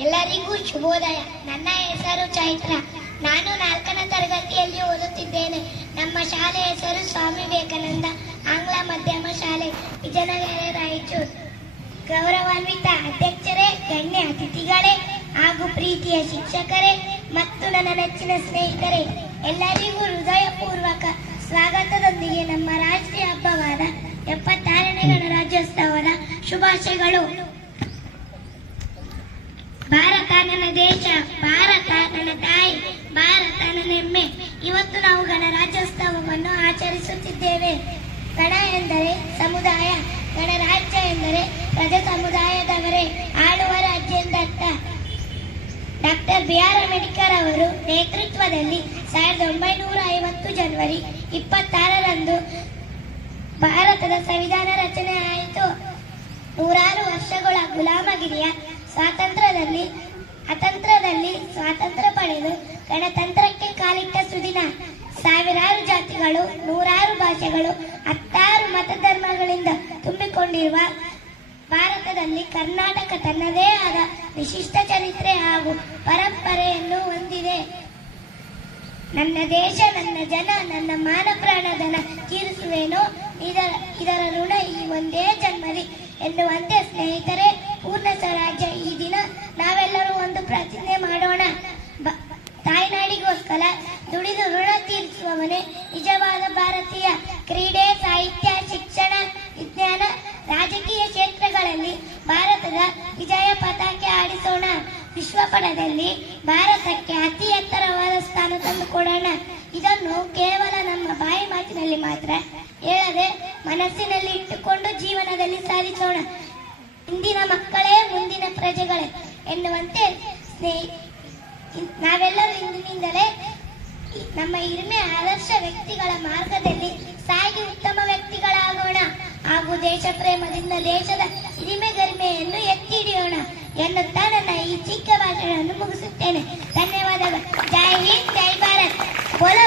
ಎಲ್ಲರಿಗೂ ಶುಭೋದಯ. ನನ್ನ ಹೆಸರು ಚೈತ್ರ. ನಾನು 4ನೇ ತರಗತಿಯಲ್ಲಿ ಓದುತ್ತಿದ್ದೇನೆ. ನಮ್ಮ ಶಾಲೆಯ ಹೆಸರು ಸ್ವಾಮಿ ವಿವೇಕಾನಂದ ಆಂಗ್ಲ ಮಾಧ್ಯಮ ಶಾಲೆ, ವಿಜಯನಗರ, ರಾಯಚೂರು. ಗೌರವಾನ್ವಿತ ಅಧ್ಯಕ್ಷರೇ, ಗಣ್ಯ ಅತಿಥಿಗಳೇ ಹಾಗೂ ಪ್ರೀತಿಯ ಶಿಕ್ಷಕರೇ ಮತ್ತು ನನ್ನ ನೆಚ್ಚಿನ ಸ್ನೇಹಿತರೆ, ಎಲ್ಲರಿಗೂ ಹೃದಯಪೂರ್ವಕ ಸ್ವಾಗತದೊಂದಿಗೆ ನಮ್ಮ ರಾಷ್ಟ್ರೀಯ ಹಬ್ಬವಾದ 76ನೇ ಗಣರಾಜ್ಯೋತ್ಸವದ ಶುಭಾಶಯಗಳು. ಭಾರತ ನನ್ನ ದೇಶ, ಭಾರತ ನನ್ನ ತಾಯಿ, ಭಾರತ ನನ್ನ ಹೆಮ್ಮೆ. ಇವತ್ತು ನಾವು ಗಣರಾಜ್ಯೋತ್ಸವವನ್ನು ಆಚರಿಸುತ್ತಿದ್ದೇವೆ. ಗಣ ಎಂದರೆ ಸಮುದಾಯ, ಗಣರಾಜ್ಯ ಎಂದರೆ ಪ್ರಜಾ ಸಮುದಾಯದವರೇ ಆಳುವ ರಾಜ್ಯ ಎಂದರ್ಥ. Doctor B R. ಅಂಬೇಡ್ಕರ್ ಅವರು ನೇತೃತ್ವದಲ್ಲಿ 1950 ಜನವರಿ 26ರಂದು ಭಾರತದ ಸಂವಿಧಾನ ರಚನೆ ಆಯಿತು. 100 ವರ್ಷಗಳ ಗುಲಾಮಗಿರಿಯ ಸ್ವಾತಂತ್ರ್ಯದಲ್ಲಿ ಸ್ವಾತಂತ್ರ್ಯ ಪಡೆದು ಗಣತಂತ್ರಕ್ಕೆ ಕಾಲಿಟ್ಟ ಸುದಿನ. ಸಾವಿರಾರು ಜಾತಿಗಳು, 100 ಭಾಷೆಗಳು, 16 ಮತಧರ್ಮಗಳಿಂದ ತುಂಬಿಕೊಂಡಿರುವ ಭಾರತದಲ್ಲಿ ಕರ್ನಾಟಕ ತನ್ನದೇ ಆದ ವಿಶಿಷ್ಟ ಚರಿತ್ರೆ ಹಾಗೂ ಪರಂಪರೆಯನ್ನು ಹೊಂದಿದೆ. ನನ್ನ ದೇಶ, ನನ್ನ ಜನ, ನನ್ನ ಮಾನ ಪ್ರಾಣಧನ ತೀರಿಸುವೇನೋ ಇದರ ಋಣ ಈ ಒಂದೇ ಜನ್ಮದಿ ಎನ್ನುವಂತೆ ಸ್ನೇಹಿತರೆ, ಪೂರ್ಣ ಸ್ವರಾಜ್ಯ ಈ ದಿನ ನಾವೆಲ್ಲರೂ ಒಂದು ಪ್ರತಿಜ್ಞೆ ಮಾಡೋಣ. ತಾಯ್ನಾಡಿಗೋಸ್ಕರ ದುಡಿದು ಋಣ ತೀರಿಸುವವನೇ ನಿಜವಾದ ಭಾರತೀಯ. ಕ್ರೀಡೆ, ಸಾಹಿತ್ಯ, ಶಿಕ್ಷಣ, ವಿಜ್ಞಾನ, ರಾಜಕೀಯ ಕ್ಷೇತ್ರಗಳಲ್ಲಿ ಭಾರತದ ವಿಜಯ ಪತಾಕೆ ಆಡಿಸೋಣ. ವಿಶ್ವಪಟದಲ್ಲಿ ಭಾರತಕ್ಕೆ ಅತಿ ಎತ್ತರವಾದ ಸ್ಥಾನ ತಂದುಕೊಡೋಣ. ಇದನ್ನು ಕೇವಲ ನಮ್ಮ ಬಾಯಿ ಮಾತಿನಲ್ಲಿ ಮಾತ್ರ ಹೇಳದೆ ಮನಸ್ಸಿನಲ್ಲಿ ಇಟ್ಟುಕೊಂಡು ಜೀವನದಲ್ಲಿ ಸಾಧಿಸೋಣ. ಇಂದಿನ ಮಕ್ಕಳೇ ಮುಂದಿನ ಪ್ರಜೆಗಳೇ ಎನ್ನುವಂತೆ ನಾವೆಲ್ಲರೂ ಇಂದಿನಿಂದಲೇ ನಮ್ಮ ಹಿರಿಮೆ ಆದರ್ಶ ವ್ಯಕ್ತಿಗಳ ಮಾರ್ಗದಲ್ಲಿ ಸಾಗಿ ಉತ್ತಮ ವ್ಯಕ್ತಿಗಳಾಗೋಣ ಹಾಗೂ ದೇಶ ಪ್ರೇಮದಿಂದ ದೇಶದ ಹಿರಿಮೆ ಗರಿಮೆಯನ್ನು ಎತ್ತಿ ಹಿಡಿಯೋಣ ಎನ್ನುತ್ತಾ ನನ್ನ ಈ ಚಿಕ್ಕ ಭಾಷಣವನ್ನು ಮುಗಿಸುತ್ತೇನೆ. ಧನ್ಯವಾದಗಳು. ಜೈ ಹಿಂದ್, ಜೈ ಭಾರತ್, ಬೋಲೋ